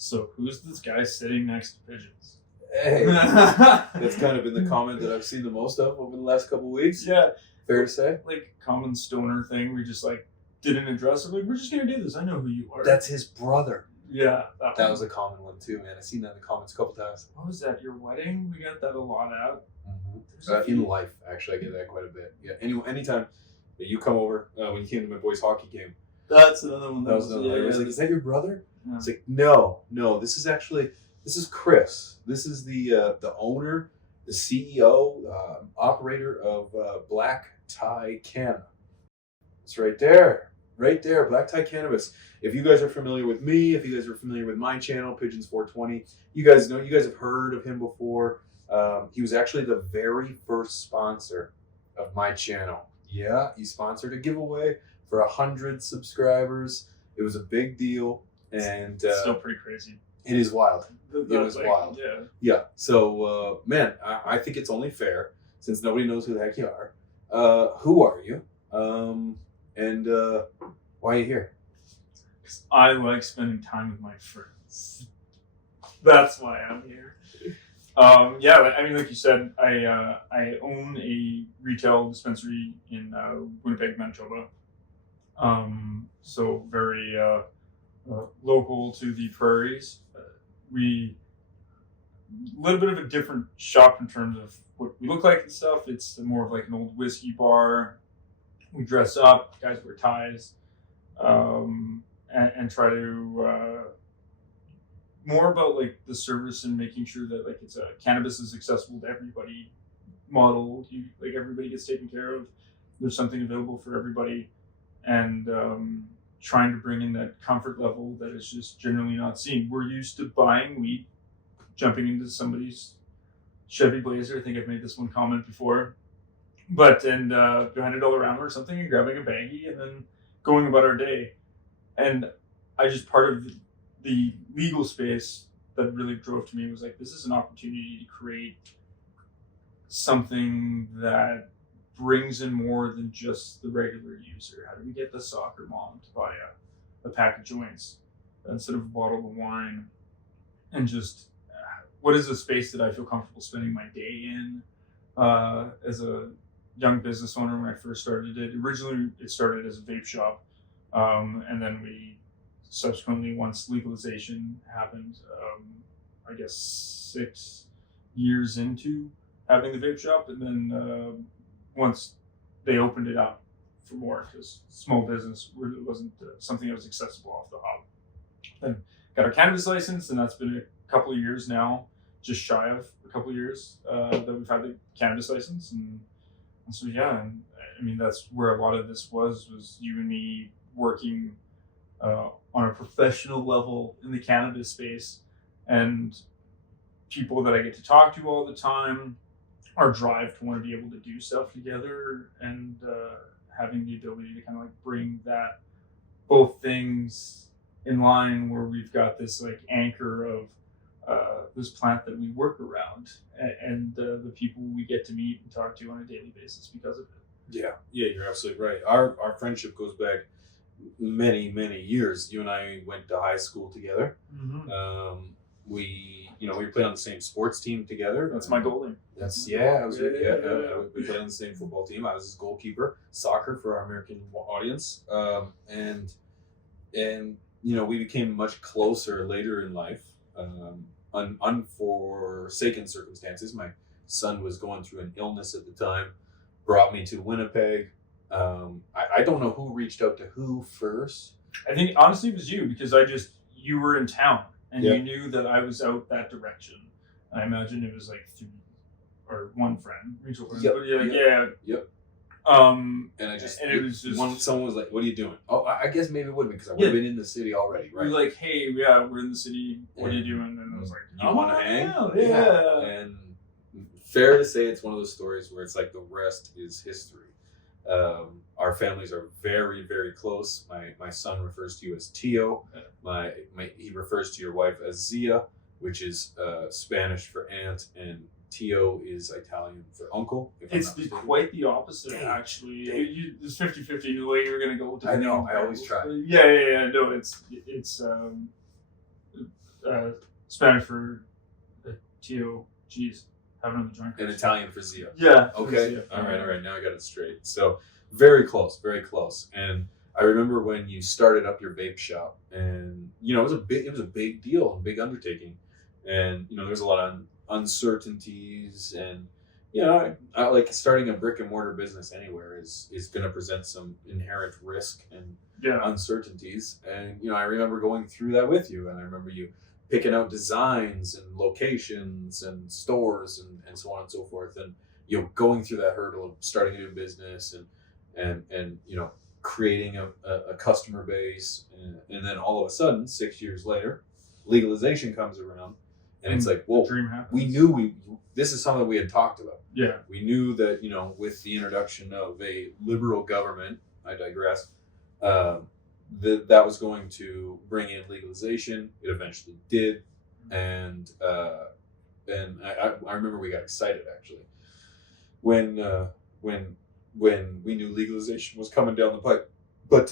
So who's this guy sitting next to Pigeons? Hey, that's kind of been the comment that I've seen the most of over the last couple of weeks. Yeah. Fair to say? Like common stoner thing. We just like didn't address it. Like, we're just gonna do this. I know who you are. That's his brother. Yeah. That was a common one too, man. I've seen that in the comments a couple times. What was that? Your wedding? We got that a lot at. In life, actually, I get that quite a bit. Yeah. Anyway, anytime that you come over, when you came to my boys' hockey game, That's another one. that was another. I was like, "Is that your brother?" Yeah. It's like, no. This is Chris. This is the owner, the CEO, operator of Black Tie Canna. It's right there, Black Tie Cannabis. If you guys are familiar with me, if you guys are familiar with my channel, Pigeons 420, you guys have heard of him before. He was actually the very first sponsor of my channel. Yeah, he sponsored a giveaway for 100 subscribers. It was a big deal, and it's still pretty crazy. It is wild. It was like, wild. Yeah. Yeah. So, man, I think it's only fair, since nobody knows who the heck you are. Who are you? And why are you here? Because I like spending time with my friends. That's why I'm here. Yeah, I mean, like you said, I own a retail dispensary in Winnipeg, Manitoba. So very local to the prairies. We a little bit of a different shop in terms of what we look like and stuff. It's more of like an old whiskey bar. We dress up, guys wear ties, and try to more about like the service and making sure that like it's cannabis is accessible to everybody model. Like everybody gets taken care of. There's something available for everybody, and trying to bring in that comfort level that is just generally not seen. We're used to buying weed, jumping into somebody's Chevy Blazer. I think I've made this one comment before, but behind a dollar round or something and grabbing a baggie and then going about our day. And I just part of the legal space that really drove to me was like, this is an opportunity to create something that brings in more than just the regular user. How do we get the soccer mom to buy a pack of joints instead of a bottle of wine? And just what is a space that I feel comfortable spending my day in? As a young business owner, when I first started it, originally it started as a vape shop, and then we subsequently, once legalization happened, I guess 6 years into having the vape shop, and then once they opened it up for more, because small business really wasn't something that was accessible off the hop. Then got our cannabis license, and that's been a couple of years now, just shy of a couple of years that we've had the cannabis license, and so yeah, and I mean that's where a lot of this was you and me working on a professional level in the cannabis space, and people that I get to talk to all the time. Our drive to want to be able to do stuff together, and having the ability to kind of like bring that both things in line, where we've got this like anchor of this plant that we work around, and the people we get to meet and talk to on a daily basis because of it. Yeah, you're absolutely right. Our friendship goes back many years. You and I went to high school together. Mm-hmm. We played on the same sports team together. That's my goalie. We played on the same football team. I was his goalkeeper. Soccer for our American audience, and we became much closer later in life. Unforsaken circumstances. My son was going through an illness at the time. Brought me to Winnipeg. I don't know who reached out to who first. I think honestly it was you, because you were in town. And you knew that I was out that direction. I imagine it was like one friend, mutual friend. Yep. But yeah. Yep. And it was just someone was like, "What are you doing?" Oh, I guess maybe it would be because I would have been in the city already, right? You're like, "Hey, yeah, we're in the city. What are you doing?" And I was like, "You want to hang?" Yeah. And fair to say, it's one of those stories where it's like the rest is history. Our families are very close. My son refers to you as Tio. He refers to your wife as Zia, which is Spanish for aunt, and Tio is Italian for uncle. It's quite the opposite, actually. It's 50-50 the way you were going to go with the I know. I always try. Yeah. No, it's Spanish for Tio. Jeez, have another drink. And Italian for Zia. Yeah. Okay. Zia. All right. Now I got it straight. So very close, very close. And I remember when you started up your vape shop, and it was a big deal, a big undertaking, and there's a lot of uncertainties, and I like starting a brick and mortar business anywhere is going to present some inherent risk and uncertainties. And I remember going through that with you, and I remember you picking out designs and locations and stores and so on and so forth, and going through that hurdle of starting a new business and creating a customer base, and then all of a sudden 6 years later legalization comes around, and it's like, well, dream happens. we knew this is something that we had talked about. Yeah, we knew that with the introduction of a liberal government, I digress, that was going to bring in legalization. It eventually did, and I remember we got excited actually when we knew legalization was coming down the pipe. But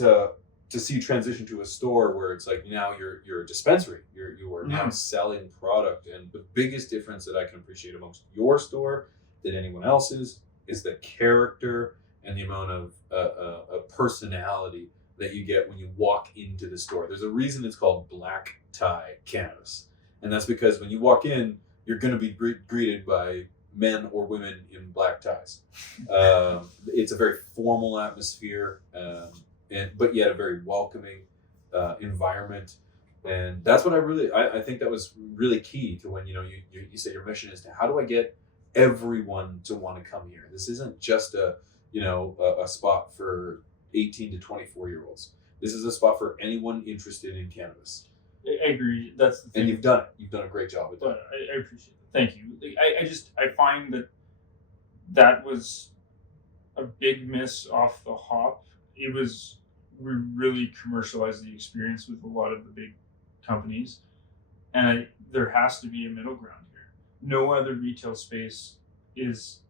to see transition to a store where it's like now you're a dispensary, you are now selling product, and the biggest difference that I can appreciate amongst your store than anyone else's is the character and the amount of personality that you get when you walk into the store. There's a reason it's called Black Tie Cannabis, and that's because when you walk in, you're going to be greeted by men or women in black ties. It's a very formal atmosphere, but yet a very welcoming environment, and that's what I think that was really key to when you said your mission is to how do I get everyone to want to come here. This isn't just a spot for 18 to 24 year olds. This is a spot for anyone interested in cannabis. I agree. That's the thing. And you've done it. You've done a great job with that. I appreciate it. Thank you. I find that was a big miss off the hop. We really commercialized the experience with a lot of the big companies, and there has to be a middle ground here. No other retail space is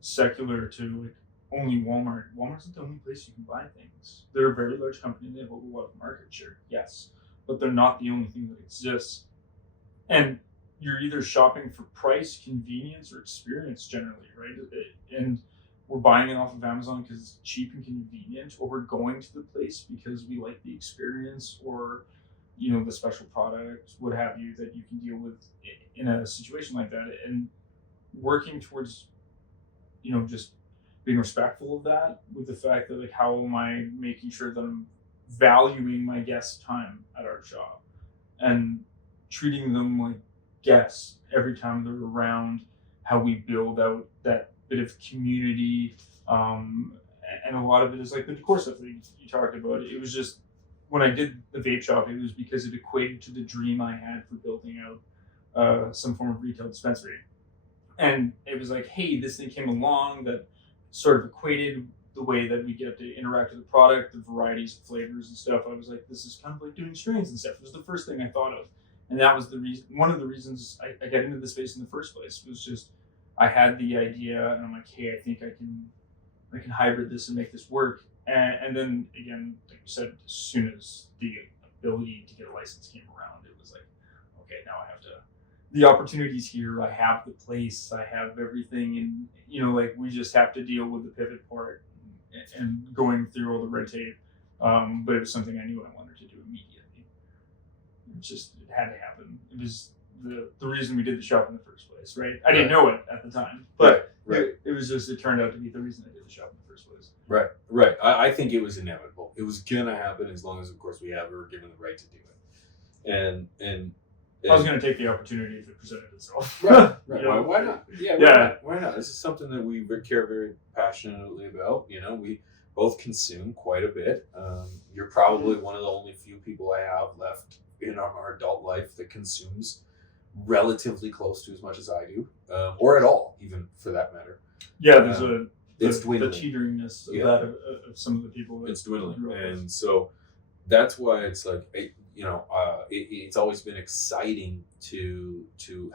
secular to like only Walmart. Walmart's not the only place you can buy things. They're a very large company. They hold a lot of market share, yes, but they're not the only thing that exists. And you're either shopping for price, convenience, or experience generally, right? And we're buying it off of Amazon because it's cheap and convenient, or we're going to the place because we like the experience, or the special product, what have you, that you can deal with in a situation like that. And working towards just being respectful of that, with the fact that like, how am I making sure that I'm valuing my guests' time at our shop and treating them like guests every time they're around, how we build out that bit of community, and a lot of it is like the decor stuff that you talked about. It was just, when I did the vape shop, it was because it equated to the dream I had for building out some form of retail dispensary. And it was like, hey, this thing came along that sort of equated the way that we get to interact with the product, the varieties of flavors and stuff. I was like, this is kind of like doing strains and stuff. It was the first thing I thought of. And that was the reason, one of the reasons I got into the space in the first place, was just, I had the idea and I'm like, hey, I think I can hybrid this and make this work. And then again, like you said, as soon as the ability to get a license came around, it was like, okay, now I have to, the opportunity's here. I have the place, I have everything. And, like we just have to deal with the pivot part and going through all the red tape. But it was something I knew I wanted to do immediately. It had to happen. It was the reason we did the shop in the first place, right? I didn't know it at the time, but right. It was just, it turned out to be the reason I did the shop in the first place. Right. I think it was inevitable. It was gonna happen as long as, of course, we were given the right to do it. And I was gonna take the opportunity if it presented itself. Right. Why not? Yeah. Why not? This is something that we care very passionately about. We both consume quite a bit. You're probably one of the only few people I have left in our adult life that consumes relatively close to as much as I do, or at all, even for that matter. Yeah, there's it's the dwindling. teeteringness of that of some of the people. It's dwindling, and so that's why it's like it's always been exciting to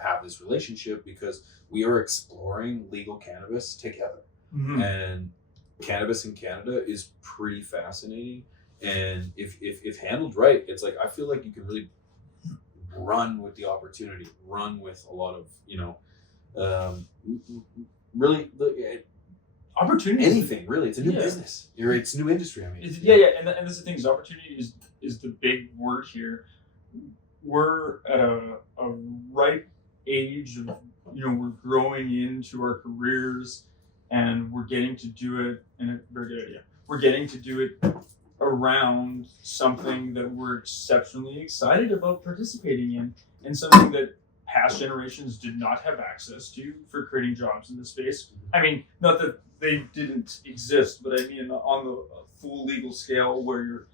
have this relationship, because we are exploring legal cannabis together, and cannabis in Canada is pretty fascinating. And if handled right, it's like, I feel like you can really run with the opportunity, run with a lot of, um, really Opportunities. anything really. It's a new business. It's a new industry. I mean, And that's the thing. Is opportunity is the big word here. We're at a ripe age of, we're growing into our careers, and we're getting to do it. And a very good idea. We're getting to do it around something that we're exceptionally excited about participating in, and something that past generations did not have access to for creating jobs in this space. I mean, not that they didn't exist, but I mean on the full legal scale where you're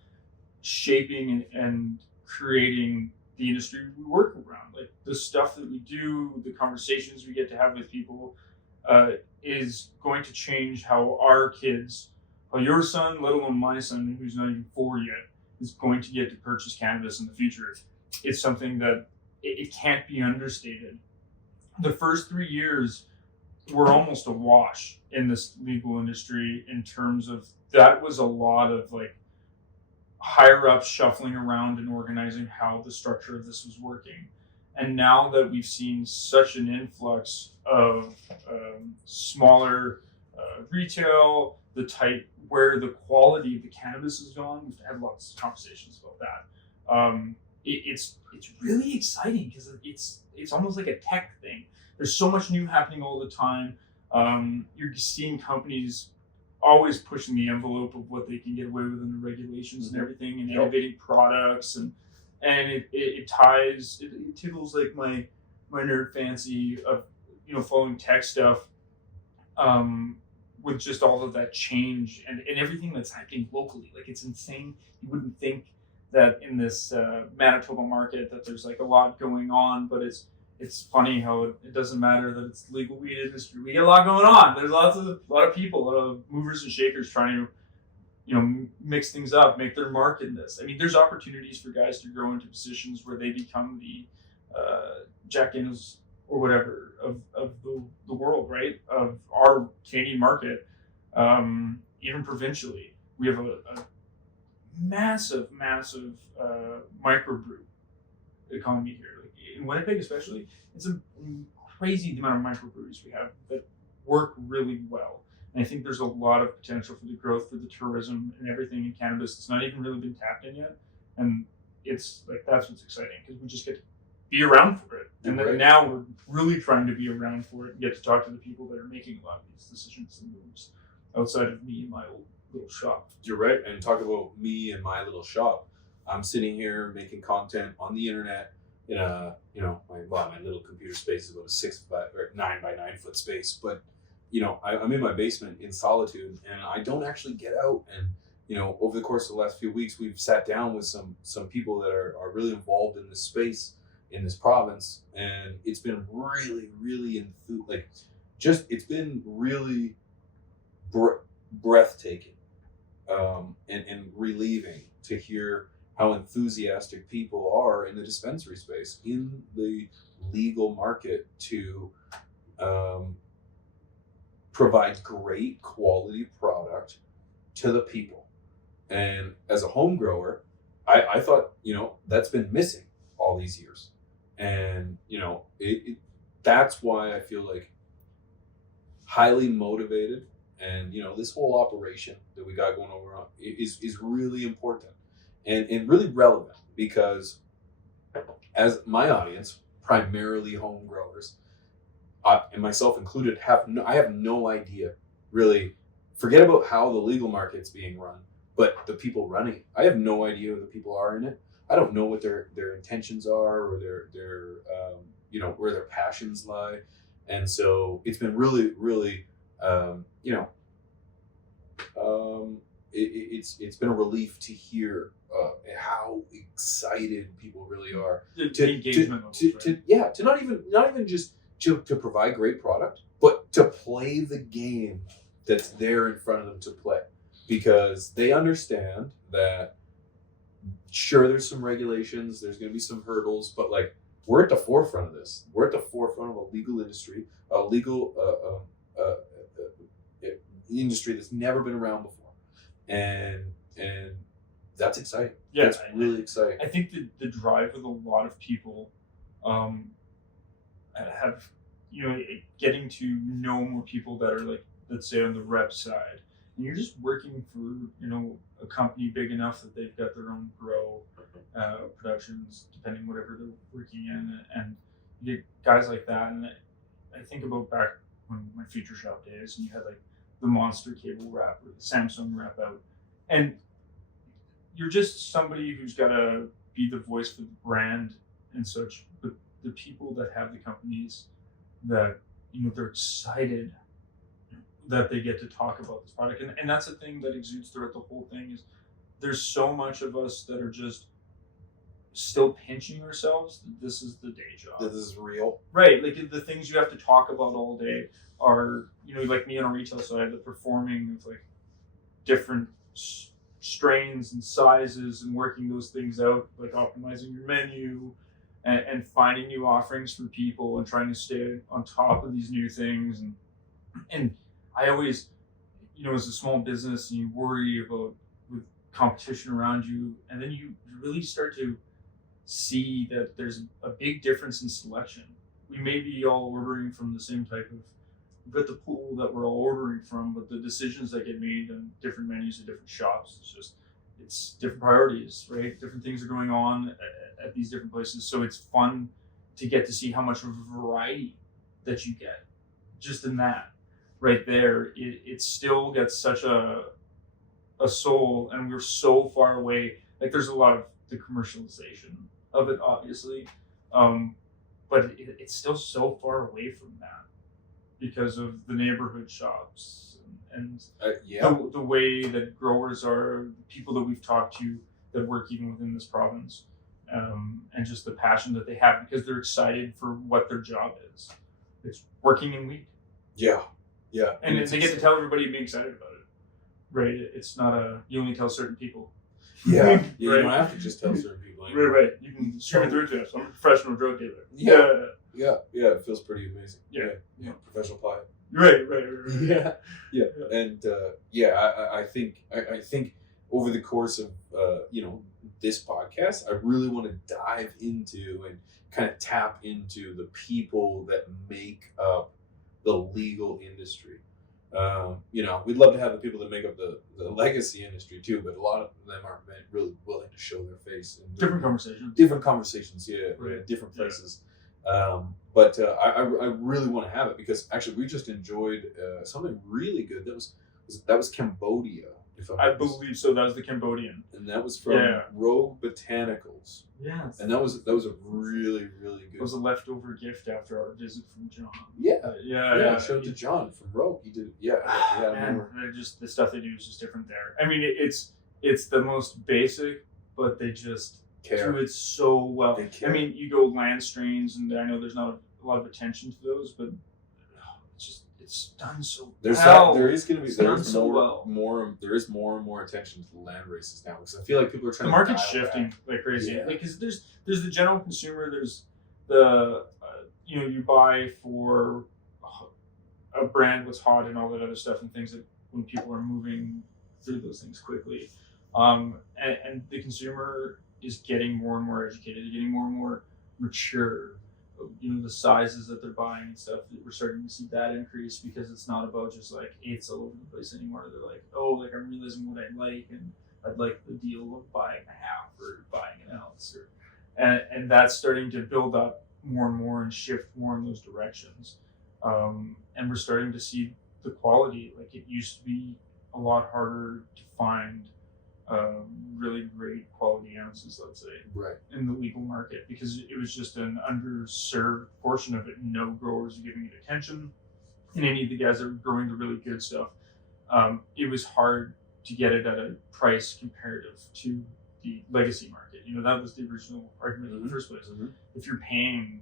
shaping and creating the industry we work around. Like the stuff that we do, the conversations we get to have with people, is going to change how our kids, how your son, let alone my son, who's not even 4 yet, is going to get to purchase cannabis in the future. It's something that it can't be understated. The first 3 years were almost a wash in this legal industry in terms of that was a lot of like higher ups shuffling around and organizing how the structure of this was working. And now that we've seen such an influx of smaller retail, the type where the quality of the cannabis has gone, we've had lots of conversations about that. It's really exciting because it's almost like a tech thing. There's so much new happening all the time. You're seeing companies always pushing the envelope of what they can get away with in the regulations and everything, and innovating products, and it ties, it tickles like my nerd fancy of following tech stuff, with just all of that change and everything that's happening locally. Like it's insane. You wouldn't think that in this Manitoba market that there's like a lot going on, but it's funny how it doesn't matter that it's legal weed industry. We get a lot going on. There's a lot of people, a lot of movers and shakers trying to, mix things up, make their mark in this. I mean, there's opportunities for guys to grow into positions where they become the Jack Innes or whatever of the world, right? Of our Canadian market, even provincially. We have a massive microbrew economy here. Like in Winnipeg especially, it's a crazy the amount of microbreweries we have that work really well. And I think there's a lot of potential for the growth for the tourism and everything in cannabis that's not even really been tapped in yet. And it's like that's what's exciting because we just get to be around for it. And then now we're really trying to be around for it and get to talk to the people that are making a lot of these decisions and moves outside of me and my old little shop. You're right. And talk about me and my little shop. I'm sitting here making content on the internet in a, my little computer space is about a 9 by 9 foot space. But, I'm in my basement in solitude and I don't actually get out. And, over the course of the last few weeks, we've sat down with some people that are really involved in this space, in this province. And it's been really, really it's been really breathtaking. And relieving to hear how enthusiastic people are in the dispensary space, in the legal market to provide great quality product to the people. And as a home grower, I thought, that's been missing all these years. And, that's why I feel like highly motivated. And this whole operation that we got going over is really important and really relevant because as my audience, primarily home growers, and myself included, I have no idea really. Forget about how the legal market's being run, but the people running it, I have no idea who the people are in it. I don't know what their intentions are or their where their passions lie, and so it's been really, really. It's been a relief to hear how excited people really are to not even just to provide great product, but to play the game that's there in front of them to play, because they understand that sure there's some regulations, there's going to be some hurdles, but like we're at the forefront of this. We're at the forefront of a legal industry, industry that's never been around before, and That's exciting. Yeah, That's really exciting. I think the drive with a lot of people um, have, getting to know more people that are like, let's say, on the rep side, and you're just working for, a company big enough that they've got their own grow productions, depending whatever they're working in, and you get guys like that. And I think about back when my Future Shop days, and you had like the Monster cable wrap or the Samsung wrap out, and you're just somebody who's got to be the voice for the brand and such. But the people that have the companies that, they're excited that they get to talk about this product, and that's the thing that exudes throughout the whole thing is there's so much of us that are just still pinching ourselves that this is the day job. This is real. Right, like the things you have to talk about all day are, like me on a retail side, the performing of like different strains and sizes and working those things out, like optimizing your menu and finding new offerings for people and trying to stay on top of these new things. And I always, as a small business, and you worry about with competition around you, and then you really start to see that there's a big difference in selection. We may be all ordering from the same type of, we've got the pool that we're all ordering from, but the decisions that get made on different menus at different shops, it's different priorities, right? Different things are going on at these different places. So it's fun to get to see how much of a variety that you get just in that right there. It still gets such a soul, and we're so far away. Like there's a lot of the commercialization of it, obviously, but it's still so far away from that because of the neighborhood shops and the way that growers are, the people that we've talked to that work even within this province, and just the passion that they have because they're excited for what their job is. It's working in wheat. Yeah. And they get to tell everybody and be excited about it. Right? It's not you only tell certain people. Yeah. Right? You don't have to just tell certain people. Right. You can scream it through to us. I'm a professional drug dealer. Yeah. It feels pretty amazing. Yeah. Professional pie. Right. Yeah. And I think over the course of this podcast, I really want to dive into and kind of tap into the people that make up the legal industry. We'd love to have the people that make up the legacy industry too, but a lot of them aren't really willing to show their face. And different conversations, different places. But I really want to have it because actually we just enjoyed something really good. That was Cambodia. I believe so. That was the Cambodian, and that was from Rogue Botanicals. Yes, and that was a really, really good. It was a leftover gift after our visit from John. Yeah. Shout out to John from Rogue. He did. Man, just the stuff they do is just different there. I mean, it's the most basic, but they just do it so well. I mean, you go land strains, and I know there's not a lot of attention to those, but it's done so well. There is more and more attention to the land races now because I feel like people are trying. The market's shifting like crazy. Because there's the general consumer. There's the you buy for a brand what's hot and all that other stuff and things that when people are moving through those things quickly, and the consumer is getting more and more educated, getting more and more mature. The sizes that they're buying and stuff, we're starting to see that increase because it's not about just like eighths all over the place anymore. They're like, I'm realizing what I like, and I'd like the deal of buying a half or buying an ounce, and that's starting to build up more and more and shift more in those directions. And we're starting to see the quality. Like it used to be a lot harder to find really great quality ounces, let's say, in the legal market because it was just an underserved portion of it. No growers were giving it attention, and any of the guys that were growing the really good stuff, it was hard to get it at a price comparative to the legacy market. That was the original argument in the first place. Mm-hmm. If you're paying,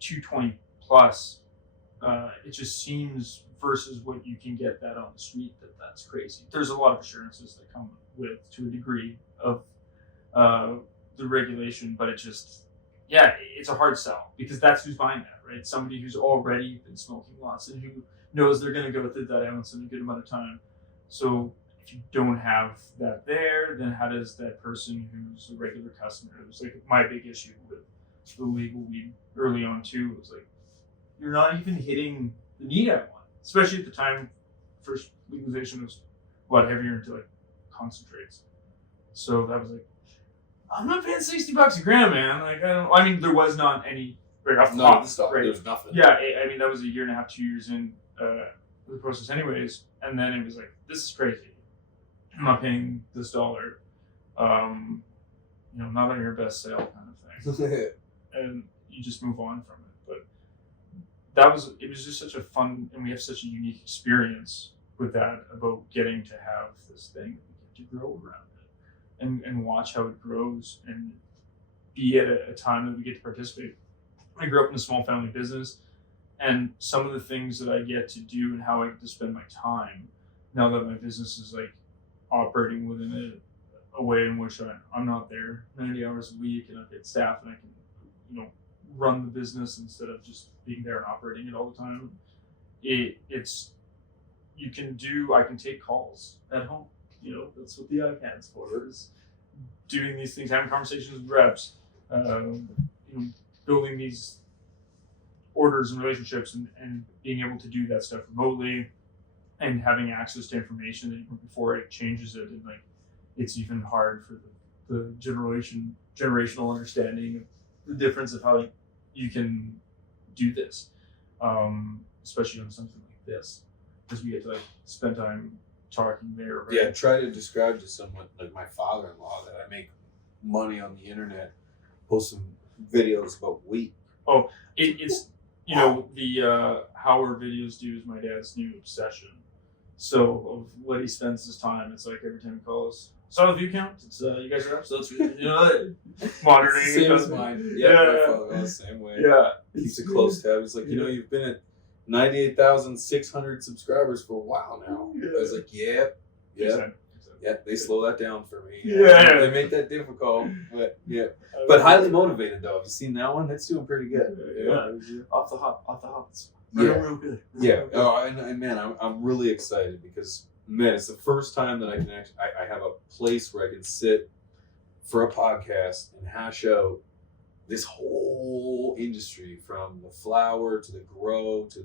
$220 plus, it just seems versus what you can get that on the street that's crazy. There's a lot of assurances that come with to a degree of the regulation, but it just it's a hard sell because that's who's buying that, right? Somebody who's already been smoking lots and who knows they're going to go through that ounce in a good amount of time. So if you don't have that there, then how does that person who's a regular customer? It was like my big issue with the legal weed early on too. It was like you're not even hitting the need I want, especially at the time. First legalization was a lot heavier into like concentrates, so that was like I'm not paying $60 a gram, man. Like I don't. I mean, there was not any right off the top. The stock. Right? There was nothing. Yeah, I mean that was a year and a half, 2 years in the process, anyways. And then it was like, this is crazy. I'm not paying this dollar. Not on your best sale kind of thing. And you just move on from it. But it was just such a fun, and we have such a unique experience with that about getting to have this thing that we get to grow around it and watch how it grows and be at a time that we get to participate. I grew up in a small family business, and some of the things that I get to do and how I get to spend my time now that my business is like operating within a way in which I'm not there 90 hours a week, and I've got staff and I can, run the business instead of just being there and operating it all the time. I can take calls at home. That's what the iPad's for, is doing these things, having conversations with reps, building these orders and relationships and being able to do that stuff remotely and having access to information that even before it changes it. And like, it's even hard for the generational understanding of the difference of how you can do this, especially on something like this, because we get to like spend time talking there. Right? Yeah, try to describe to someone like my father-in-law that I make money on the internet, post some videos about weed. Oh, it's the how our videos do is my dad's new obsession. So of what he spends his time, it's like every time he calls, saw the view count. It's you guys are up, so it's monitoring. Same as mine. Yeah, my father was the same way. Yeah, keeps a close tab. He's like, you've been at 98,600 subscribers for a while now. I was like, yeah. Yeah, they slow that down for me. Yeah. They make that difficult, but yeah. But highly motivated though. Have you seen that one? That's doing pretty good. Yeah. Off the hop. It's real good. Yeah. Oh, and man, I'm really excited because man, it's the first time that I can actually I have a place where I can sit for a podcast and hash out this whole industry, from the flower to the grow to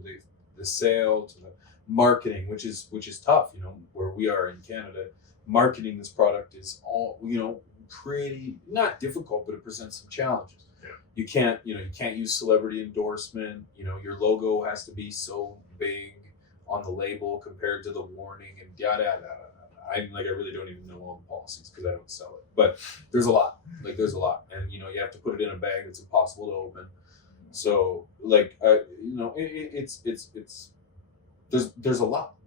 the sale to the marketing, which is tough. Where we are in Canada, marketing this product is all pretty not difficult, but it presents some challenges. Yeah. You can't use celebrity endorsement. Your logo has to be so big on the label compared to the warning and yada yada. I really don't even know all the policies because I don't sell it. But there's a lot. And you have to put it in a bag that's impossible to open. So there's a lot,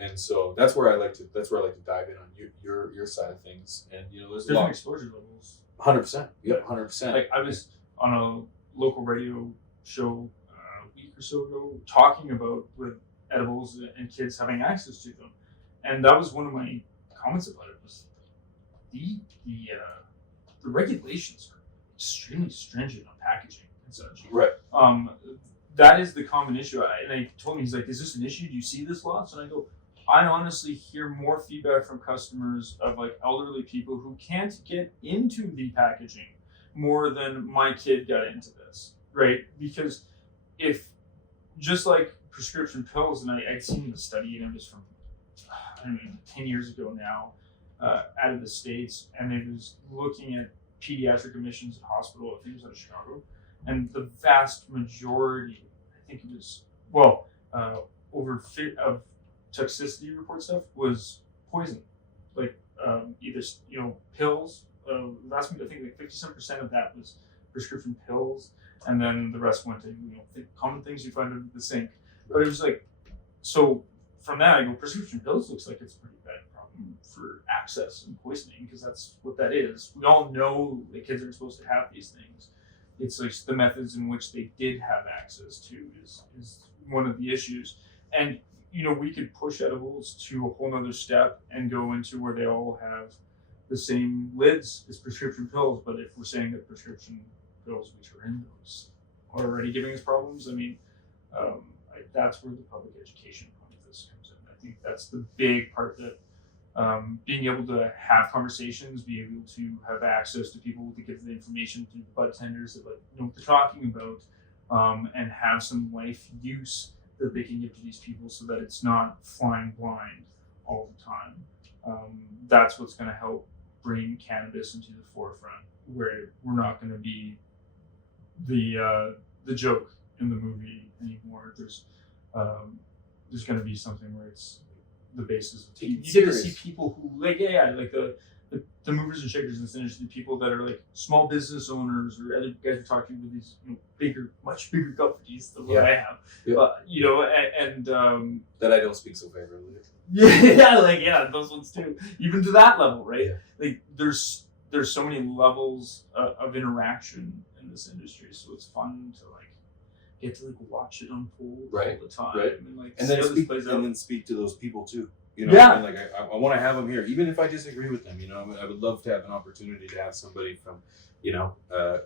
and so that's where I like to dive in on your side of things, and there's different a lot. exposure levels. 100%. Yep, 100%. Like I was on a local radio show a week or so ago talking about with edibles and kids having access to them, and that was one of my comments about it was the regulations are extremely stringent on packaging and such. Right. That is the common issue. And I told him, he's like, is this an issue? Do you see this lots? And I go, I honestly hear more feedback from customers of like elderly people who can't get into the packaging more than my kid got into this, right? Because if just like prescription pills, and I'd seen the study, and it was from 10 years ago now, out of the States, and it was looking at pediatric admissions in hospital. I think it was out of Chicago. And the vast majority, I think it was, of toxicity report stuff was poison. Like either, pills. I think like 57% of that was prescription pills. And then the rest went to, common things you find under the sink. But it was like, so from that, I go, prescription pills looks like it's a pretty bad problem for access and poisoning, because that's what that is. We all know that kids are supposed to have these things. It's like the methods in which they did have access to is one of the issues. And, we could push edibles to a whole nother step and go into where they all have the same lids as prescription pills. But if we're saying that prescription pills, which are in those, are already giving us problems, that's where the public education point of this comes in. I think that's the big part that being able to have conversations, be able to have access to people to give the information through the bud tenders that know what they're talking about, and have some life use that they can give to these people so that it's not flying blind all the time. That's what's going to help bring cannabis into the forefront, where we're not going to be the joke in the movie anymore. There's going to be something where it's the basis of you get to see people who like like the movers and shakers in this industry, people that are like small business owners or other guys are talking with these much bigger companies than what I have. And that I don't speak so favorably. Those ones too. Even to that level, right? Yeah. Like there's so many levels of interaction in this industry, so it's fun to get to watch it unfold all the time, and then speak to those people too. And I want to have them here, even if I disagree with them. I would love to have an opportunity to have somebody from,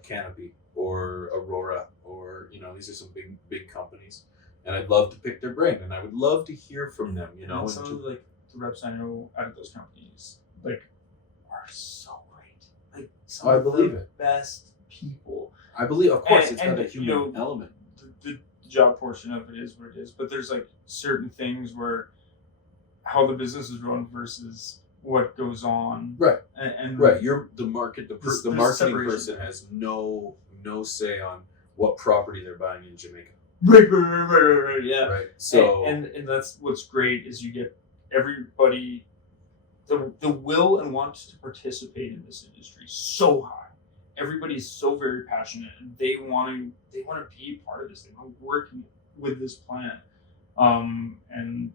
Canopy or Aurora, or these are some big companies, and I'd love to pick their brain, and I would love to hear from them. And some of the reps I know out of those companies are so great. Some of the best people. I believe, of course, it's got a human element. The job portion of it is what it is, but there's certain things where how the business is run versus what goes on. Right. And You're the marketing person has no say on what property they're buying in Jamaica. Right. Yeah. Right. So and that's what's great is you get everybody the will and want to participate in this industry so high. Everybody's so very passionate, and they want to be part of this. They want to work with this plant, and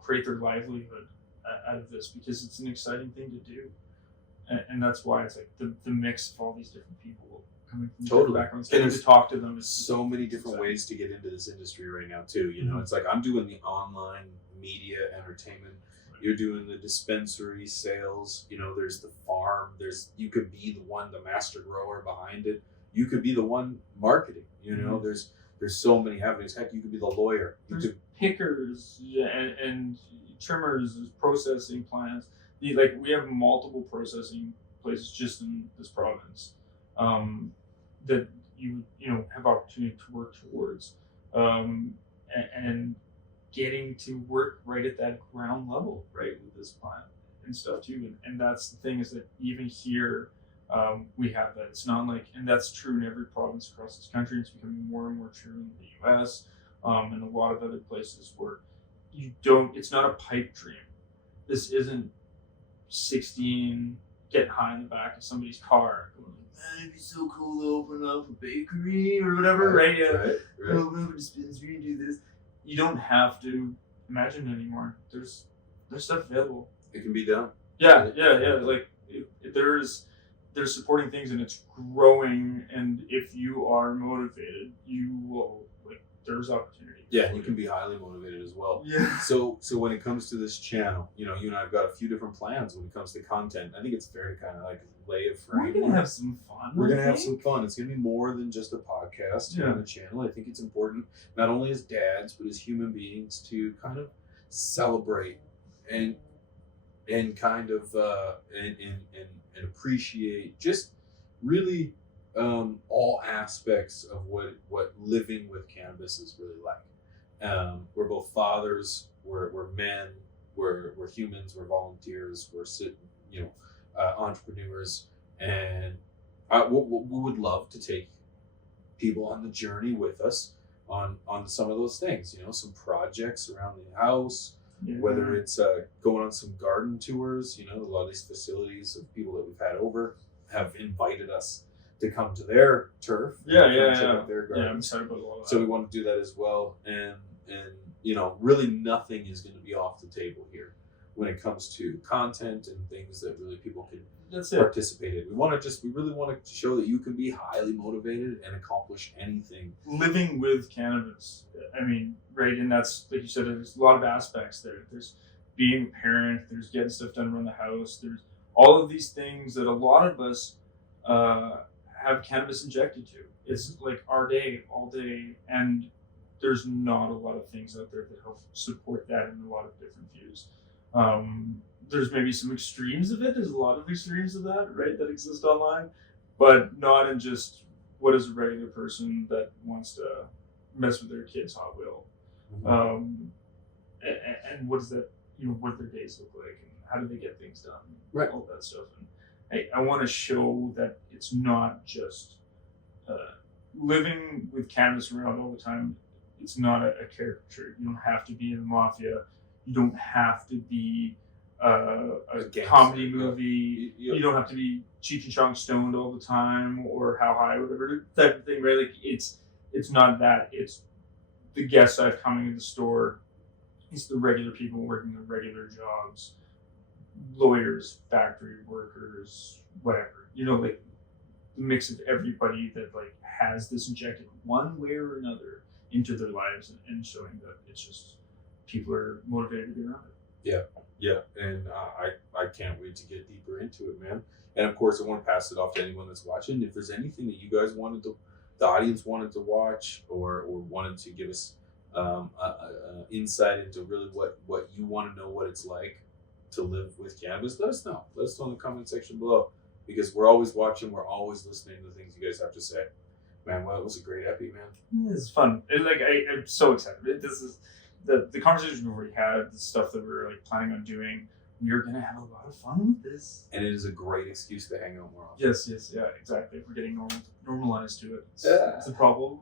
create their livelihood out of this, because it's an exciting thing to do, and that's why it's the mix of all these different people coming from different backgrounds. Getting to talk to them is so many different ways to get into this industry right now too. It's I'm doing the online media entertainment. You're doing the dispensary sales. There's the farm. You could be the master grower behind it. You could be the one marketing. There's so many avenues. Heck, you could be the lawyer. There's pickers and trimmers, processing plants. We have multiple processing places just in this province that you have opportunity to work towards, and getting to work right at that ground level, right, with this plant and stuff too. And that's the thing, is that even here, we have that. It's not and that's true in every province across this country. It's becoming more and more true in the US, and a lot of other places where it's not a pipe dream. This isn't 16 getting high in the back of somebody's car going, man, it'd be so cool to open up a bakery or whatever, right? Open up a dispensary and do this. You don't have to imagine it anymore. There's stuff available. It can be done. Yeah. There's supporting things, and it's growing. And if you are motivated, you will there's opportunity. Yeah, you can be highly motivated as well. Yeah. So when it comes to this channel, you and I've got a few different plans when it comes to content. I think it's fair to kind of lay a framework. We're gonna have some fun. We're gonna have some fun. It's gonna be more than just a podcast on the channel. I think it's important, not only as dads, but as human beings, to kind of celebrate and kind of and appreciate just really all aspects of what living with cannabis is really like. We're both fathers, we're men, we're humans, we're volunteers, we're entrepreneurs, and we would love to take people on the journey with us on some of those things. Some projects around the house, whether it's going on some garden tours. A lot of these facilities of people that we've had over have invited us to come to their turf. Their garden. Yeah, I'm excited about all of that. So we want to do that as well, and really nothing is going to be off the table here when it comes to content and things that really people can participate in. We really want to show that you can be highly motivated and accomplish anything. Living with cannabis, right? And that's, like you said, there's a lot of aspects there. There's being a parent, there's getting stuff done around the house, there's all of these things that a lot of us have cannabis injected to. It's our day, all day, and there's not a lot of things out there that help support that in a lot of different views. there's maybe some extremes of it. There's a lot of extremes of that, right, that exist online, but not in just what is a regular person that wants to mess with their kid's Hot Wheel. Um, and what does that, what do their days look like, and how do they get things done, Right. all that stuff. And I want to show that it's not just living with cannabis around all the time. It's not a caricature. You don't have to be in the mafia. You don't have to be a gangster, comedy movie. Yeah. You don't have to be Cheech and Chong stoned all the time or how high, whatever type of thing, right? Like it's not that. It's the guests I've coming to the store. It's the regular people working their regular jobs, lawyers, factory workers, whatever. Like the mix of everybody that like has this injected one way or another into their lives, and showing that it's just people are motivated to be around it. Yeah, and I can't wait to get deeper into it, man. And of course, I want to pass it off to anyone that's watching. If there's anything that you guys the audience wanted to watch, or wanted to give us insight into really what you want to know what it's like to live with cannabis, let us know. Let us know in the comment section below, because we're always watching, we're always listening to the things you guys have to say. Man, well, it was a great epi, man. It's fun. I'm so excited. This is the conversation we've already had, the stuff that we're like planning on doing. We're gonna have a lot of fun with this, and it is a great excuse to hang out more often. Yes, yeah, exactly. We're getting normalized to it. It's a problem.